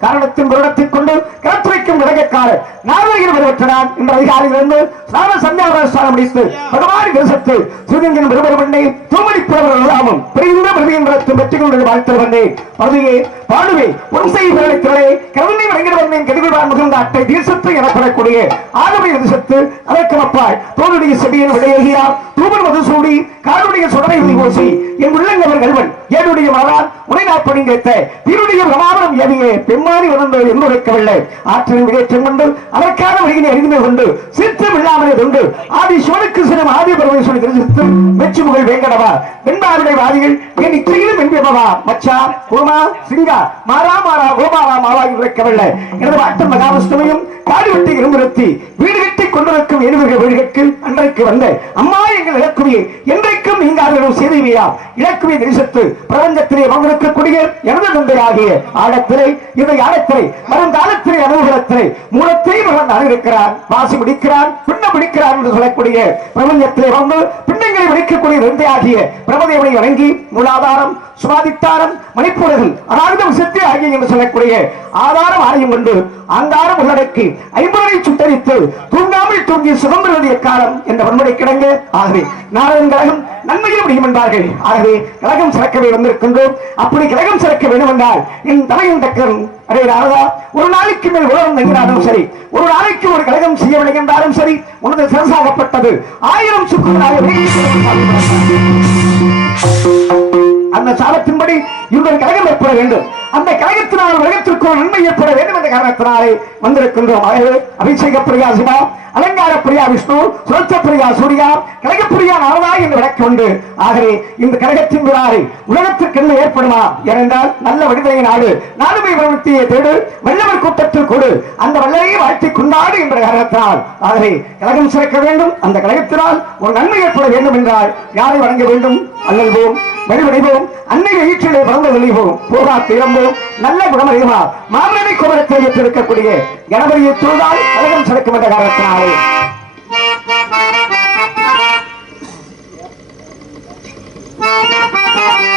காரணத்தின் வருடத்தைக் கொண்டு கிளத்துரைக்கும் நாகரிகம் நிறைவேற்றினான் என்ற ஸ்நான சந்தியாவராசாரம் முடித்து பகவான் தேசத்து சிவகங்கின் விரும்புவண்ணை தூமடிப்பவர் எல்லாமும் பிரிந்த பிரதிகின்றத்தின் வெற்றி கொண்டு வாழ்த்து வந்தேன் பாடுவே. கருணை கதிர்வான் அட்டை எனப்படக்கூடிய தேசத்து தோளுடைய செடியில் விடையேகிறார். தூமன் மதுசூடி காடுடைய சுடரை ஓசி என் உள்ளங்கவர் கல்வன். என்னுடைய மகளால் உடைநாப்பணி கேட்ட தீருடைய பிரமாபனம் ஏவியே பெம்மாறி வளர்ந்து என்றுரைக்கவில்லை ஆற்றின் விடேற்றம் கொண்டு அதற்கான வழியினை அறிந்து கொண்டு சித்தம் இல்லாமலே கொண்டு ஆதி சிவனுக்கு சினம் ஆதி பரமேஸ்வரி தெரிவித்து வெற்றி முகழ் வேங்கடவா. வெண்பாருடைய வாதிகள் என் இச்சையிலும் என்பவா மச்சா குருமா சிங்கா மாறா மாறா கோபாலா மாவா உரைக்கவில்லை. எனது வாட்டம் மகாவிஷ்ணுவையும் காடுவெட்டி இரும்புறுத்தி வீடு கட்டி கொண்டிருக்கும் எழுவர்கள் வீடுகளுக்கு அன்றைக்கு வந்த அம்மா எங்கள் இலக்குவியை என்றைக்கும் நீங்கார்களும் செய்தியா இலக்குவிய தேசத்து பிரபஞ்சத்திலே வந்திருக்கக்கூடிய எனது தந்தையாகிய ஆழத்திலே இதை ஆழத்திலே வரும் காலத்திலே அனுகூலத்திலே மூலத்திலே மகன் அறிவிக்கிறார் வாசி முடிக்கிறார் பின்ன முடிக்கிறார் என்று சொல்லக்கூடிய பிரபஞ்சத்திலே வந்து பின்னங்களை முடிக்கக்கூடிய தந்தையாகிய பிரபதேவனை வணங்கி மூலாதாரம் சுவாதித்தாரம் மணிப்பூரர்கள் அனாயுதம் சித்தி ஆகிய என்று சொல்லக்கூடிய ஆதாரம் ஆலயம் கொண்டு அங்காரம் உள்ளடக்கி ஐம்பதனை சுட்டரித்து தமிழ் தூங்கி சுதந்திர காலம் என்ற வன்முறை கிடங்கு. ஆகவே நாராயண் கழகம் நன்மையில் முடியும் என்பார்கள். ஆகவே கழகம் சிறக்கவே வந்திருக்கின்றோம். அப்படி கழகம் சிறக்க வேண்டும் என்றால் என் தலையின் தக்கன் அடே ராதா ஒரு நாளைக்கு மேல் உலகம் நெங்கினாலும் சரி ஒரு நாளைக்கு ஒரு கழகம் செய்யவில்லை என்றாலும் சரி உனது சிறசாகப்பட்டது. ஆயிரம் சுக்குகளாக அந்த சாபத்தின்படி இவர்கள் கழகம் ஏற்பட வேண்டும். அந்த கழகத்தினால் உலகத்திற்கு நன்மை ஏற்பட வேண்டும் என்ற காரணத்தினாலே வந்திருக்கின்றோம். ஆகவே அபிஷேக பிரியா சிவா அலங்கார பிரியா விஷ்ணு சுரத்த பிரியா சூர்யா கழகப்பிரியா நாரதா என்று விளக்கொண்டு ஆகவே இந்த கழகத்தின் விழாவை உலகத்திற்கு என்ன ஏற்படுமா? ஏனென்றால் நல்ல விடுதலை நாடு நாடுமை பிரவൃத்தியை தேடு வல்லவர் கூட்டத்தில் கொடு அந்த வல்லரையை வாழ்த்தி கொண்டாடு என்ற காரணத்தினால். ஆகவே கழகம் சிறக்க வேண்டும். அந்த கழகத்தினால் ஒரு நன்மை ஏற்பட வேண்டும் என்றால் யாரை வழங்க வேண்டும்? அல்லல்வோம் வழிபடைவோம் அன்னை ஈற்றலை பிறந்த வெளிவோம் போகா திறம்போம் நல்ல குணமறியுமா மாமனை குமரத்தை ஏற்றிருக்கக்கூடிய கணபதியை தூதால் கழகம் சிறக்கும் என்ற காரணத்தினாலே. ஓரானை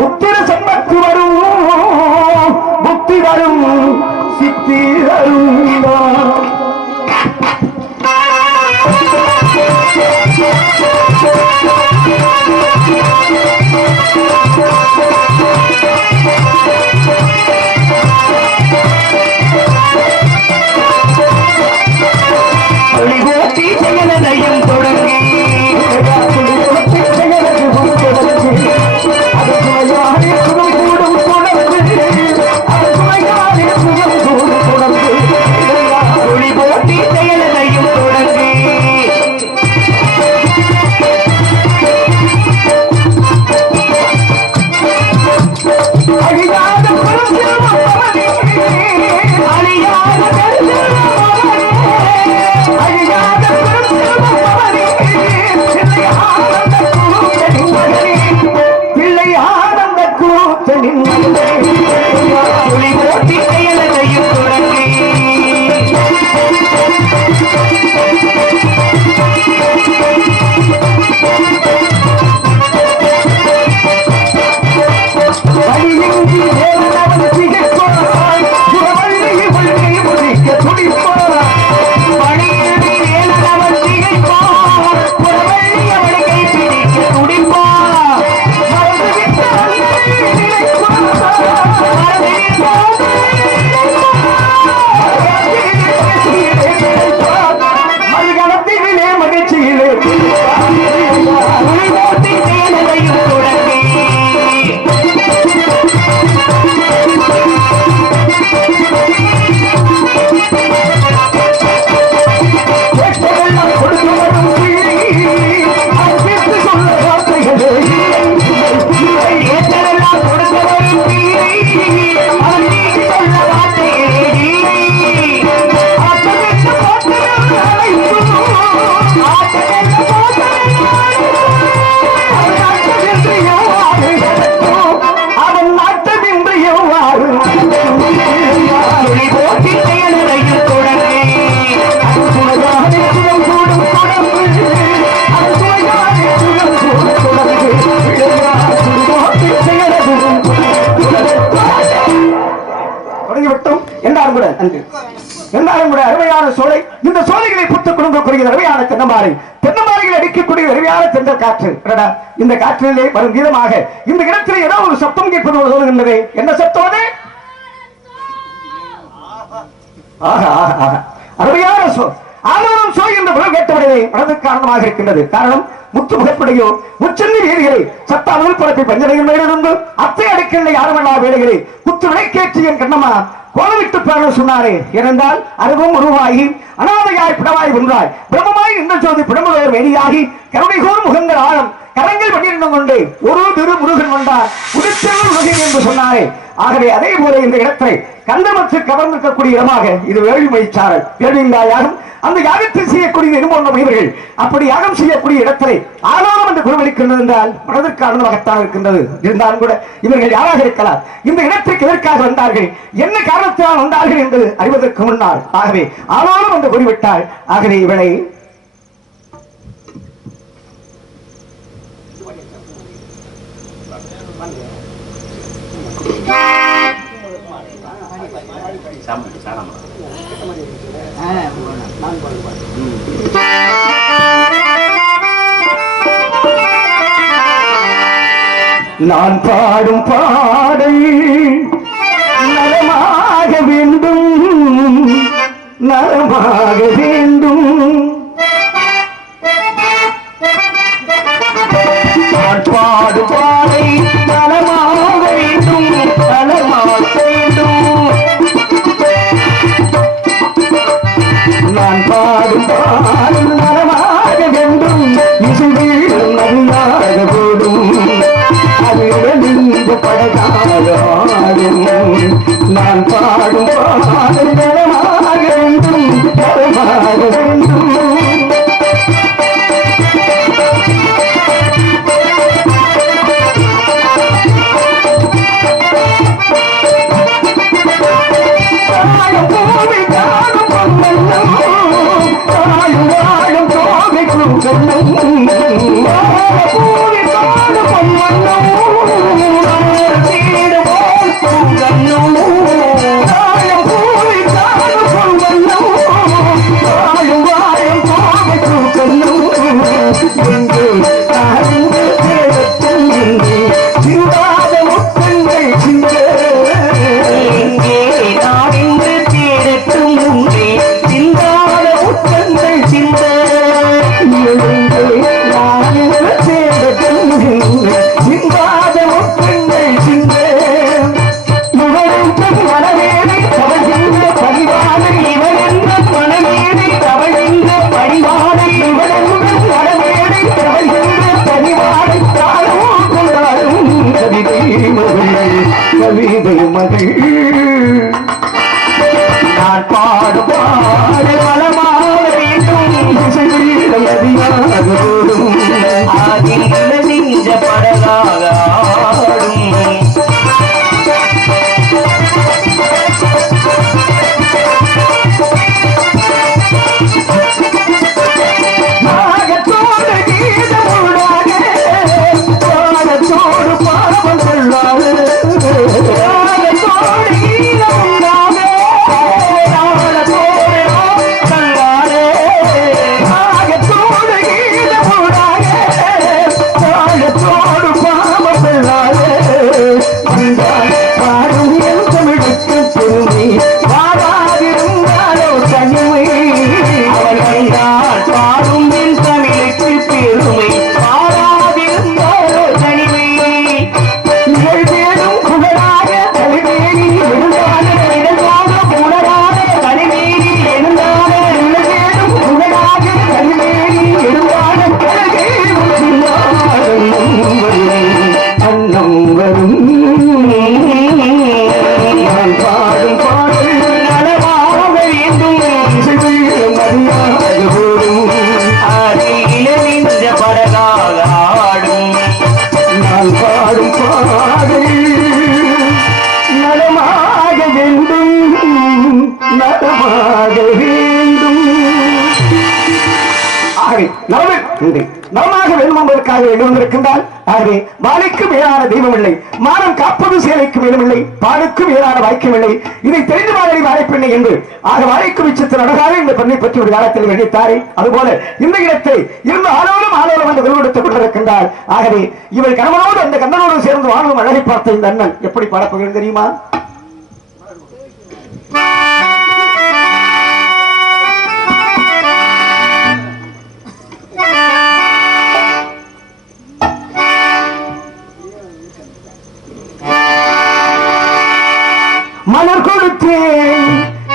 புத்திர சம்பத்து வரும் புத்தி வரும் சித்தி வரும் Thank you. அடங்கிவிட்டோம் என்றாலும் கூட அன்று என்றாலும் கூட அருமையான சோலை இந்த சோலைகளை புத்துக் கொடுக்கக்கூடிய அருமையான தென்னமாறை தென்னமாலைகளை அடிக்கக்கூடிய அருமையான தென்றல் காற்று. இந்த காற்றிலே வரும் கீதமாக இந்த இடத்திலே ஏதோ ஒரு சத்தம் கேட்பது போல தோணுகின்றது என்ன சத்தம் அது? ஆஹா, ஆஹா, ஆஹா. அருமையான சோ ஆனாலும் சோய் என்ற குரல் கேட்டவுடனே மனதுக்கு காரணமாக இருக்கின்றது. காரணம் முத்து முகப்படையோ முச்சந்தி வீதிகளை சத்தா முதல் படத்தை பஞ்சனையும் மேலிருந்து அத்தை அடைக்கலை யாருமல்லா வேலைகளை குத்து விளக்கேற்றி என் கண்ணம்மா கோலமிட்டு பாட சொன்னாரே. ஏனென்றால் அருகும் உருவாகி அனாதையாய் பிடவாய் ஒன்றாய் பிரம்மமாய் இந்த சோதி பிடமுடையர் வெளியாகி கருணை கூறும் முகங்கள் ஆழம் கரங்கள் பன்னிரண்டும் கொண்டு ஒரு திரு முருகன் வந்தார். உதித்தல் முருகன் என்று சொன்னாரே. ஆகவே அதே போல இந்த இடத்தை கந்தமற்று கவர்ந்திருக்கக்கூடிய இடமாக இது வேள்வி சாரல் வேள்விந்தா அந்த யாகத்தை செய்யக்கூடிய நிர்மூலம் இவர்கள் அப்படி யாகம் செய்யக்கூடிய இடத்திலே ஆலோலம் என்று குரவளிக்கின்றது என்றால் மனதிற்கு ஆனந்தமாகத்தான் இருக்கின்றது. இருந்தாலும் கூட இவர்கள் யாராக இருக்கலாம்? இந்த இடத்திற்கு எதற்காக வந்தார்கள்? என்ன காரணத்தினால் வந்தார்கள் என்று அறிவதற்கு முன்னால். ஆகவே ஆலோலம் என்று கூறிவிட்டால் ஆகவே இவளை சாமி நான் பாடுவேன் நான் பாடும் பாடல் நரமாக வேண்டும் நரமாக வேண்டும். కవియాగుడు ఆది தெரிந்து மாதிரி வரைப்பெண்ணை என்று. ஆக வாழைக்கு உச்சத்தில் அழகாக இந்த பெண்ணை பற்றி ஒரு காலத்தில் வெள்ளித்தாரே அதுபோல இந்த இடத்தை இருந்து ஆளோரும் ஆளோரும் வந்து விரிவெடுத்துக் கொண்டிருக்கின்றார். ஆகவே இவள் கணவனோடு அந்த கந்தனோடு சேர்ந்து வாழும் அழகை பார்த்த இந்த அண்ணன் எப்படி பாடப்போகிறது தெரியுமா? மலர்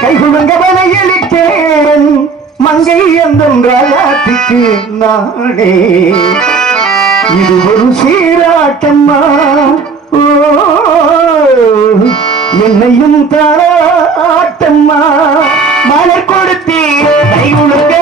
கைகுழுங்க வலையளித்தேன் மங்கை என்றாத்திக்கு நானே. இது ஒரு சீராட்டம்மா. என்னையும் தாராட்டம்மா. மலர் கொடுத்தீர் கைகுழுங்க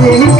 Thank you.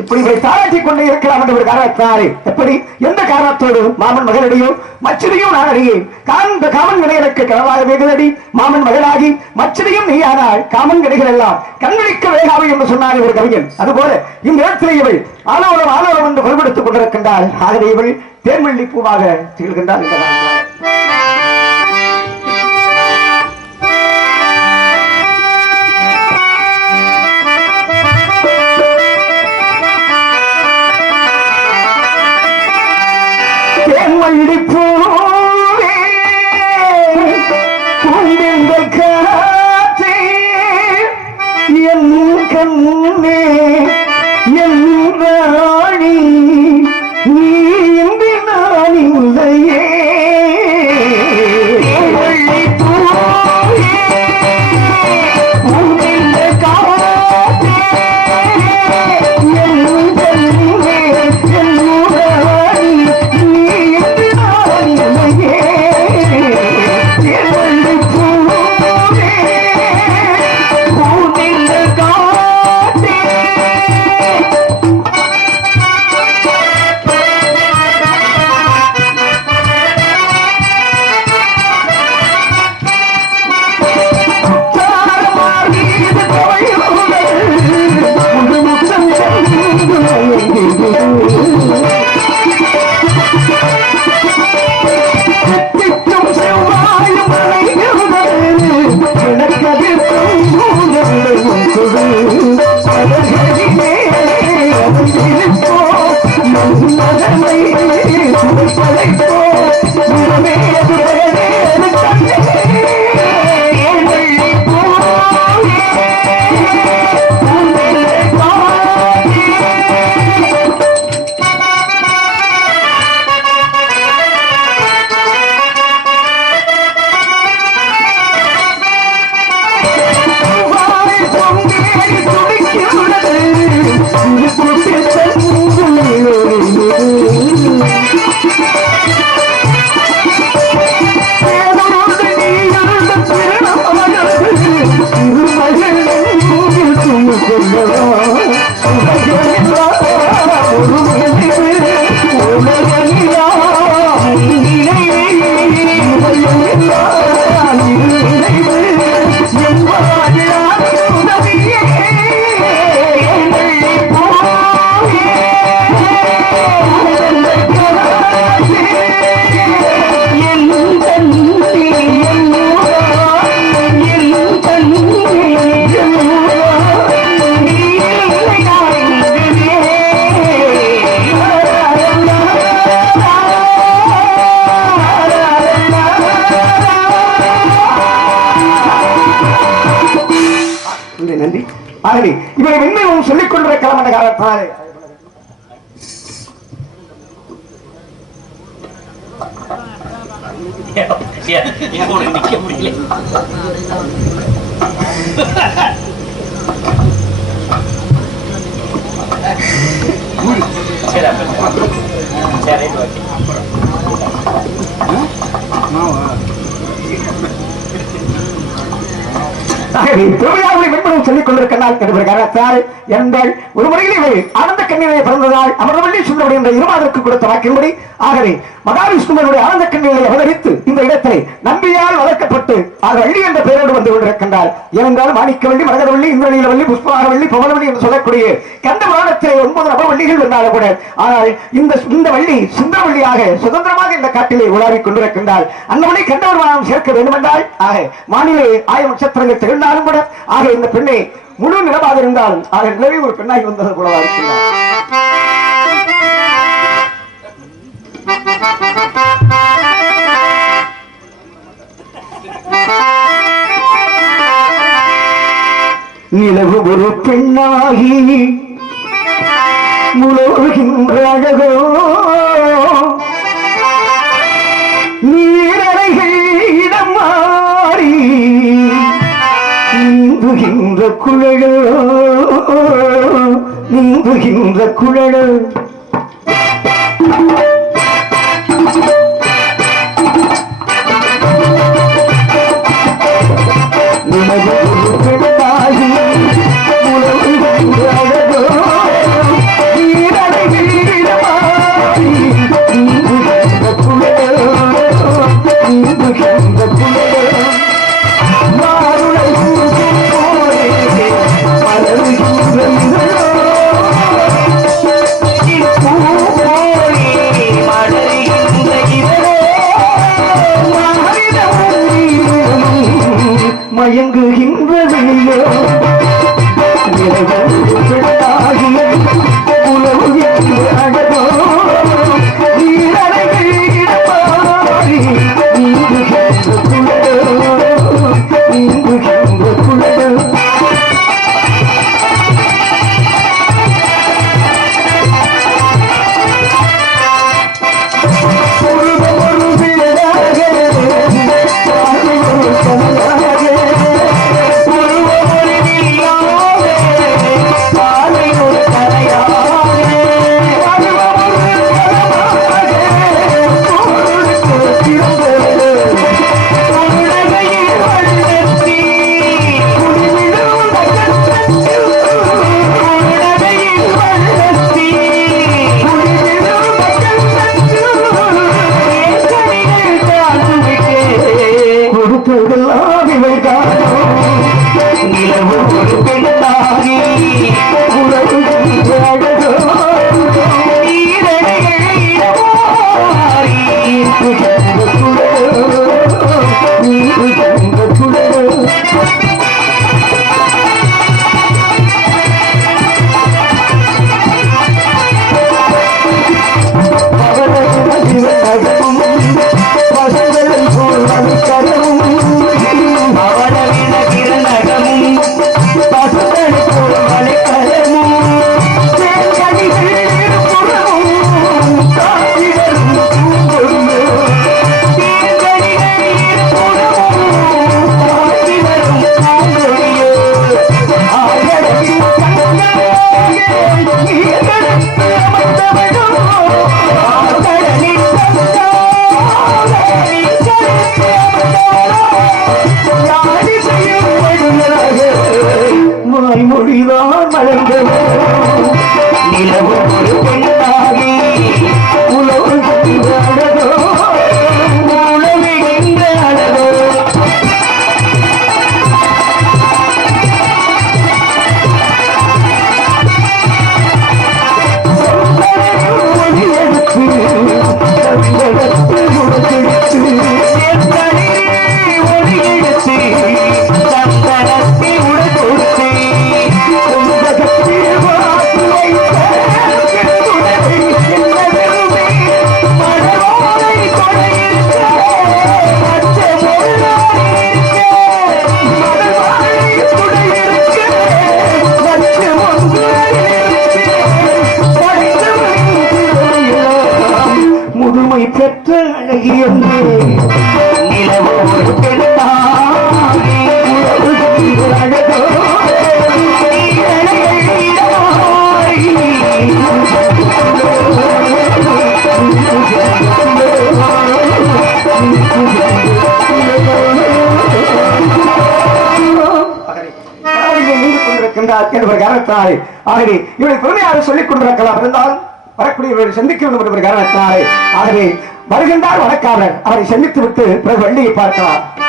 இப்படி இவரை தாழ்த்தி கொண்டு இருக்கலாம் என்று ஒரு காரணத்தாரே எப்படி எந்த காரணத்தோடு மாமன் மகளிடையும் மச்சினையும் நான் அறியேன் காந்த காமன் வினைகளுக்கு கனவாக வேகுதடி மாமன் மகளாகி மச்சினையும் நீயானால் காமன் கிடைகள் எல்லாம் கண்களிக்க வேகாவை என்று சொன்னார் ஒரு கவிஞன். அதுபோல இந்த இடத்திலே இவள் ஆலோரம் ஆலோரம் என்று பொருள்படுத்திக் கொண்டிருக்கின்றாள். ஆகவே இவள் தேர்மல்லி பூவாக திகழ்கின்றாள். நன்றி கிளம்புற காரணத்தாலே என் கூட நிக்க முடியல சரி அப்ப சரி ஓகே ஆகவே திருவிழாவை மென்படும் சொல்லிக் கொண்டிருக்கிறார் என்ற காரணத்தால் எங்கள் ஒரு முறையில் இவை ஆனந்த கண்ணிலே பிறந்ததால் அமர்வள்ளி சுந்தரவடி என்ற இருமாதற்கு கொடுத்த வாக்கின்படி ஆகவே மகாவிஷ்ணுவனுடைய ஆனந்த கண்ணிலே அவதரித்து இந்த இடத்திலே நம்பியால் வந்து கொண்டிருக்கின்றார் ஏனென்றால் மாணிக்கவள்ளி மரகதவள்ளி இந்திரநீலவள்ளி புஷ்பகாரவள்ளி பவனவள்ளி என்று சொல்லக்கூடிய கந்த புராணத்திலே ஒன்பது நபர் வள்ளிகள் வந்தாலும் கூட ஆனால் இந்த இந்த வள்ளி சுந்தரவள்ளியாக சுதந்திரமாக இந்த காட்டிலே உலாவிக் கொண்டிருக்கின்றார் அந்த வழி கண்டவர்மானம் சேர்க்க வேண்டுமென்றால் ஆக மாநில ஆய நட்சத்திரங்கள் திகழ்ந்தாலும் கூட ஆக இந்த பெண்ணை முழு நிலமாக இருந்தாலும் ஆக நிலவே ஒரு பெண்ணாகி வந்தது போலவா இருக்கிறார் நிலவு ஒரு பெண்ணாகி முழுகின்ற அழகோ நீரலைகள் இடம் மாறி நீந்துகின்ற குழலோ. நீந்துகின்ற குழலோ. நிலவு இருக்கிறாய் ஆகவே இவளை பெருமையாக சொல்லிக் கொண்டிருக்கலாம். இருந்தாலும் வரக்கூடிய இவரை சந்திக்க வேண்டும் என்ற ஒரு காரணத்தினாலே. ஆகவே வருகின்றார் வழக்காளர். அவரை சந்தித்து விட்டு பிறகு வள்ளியை பார்க்கலாம்.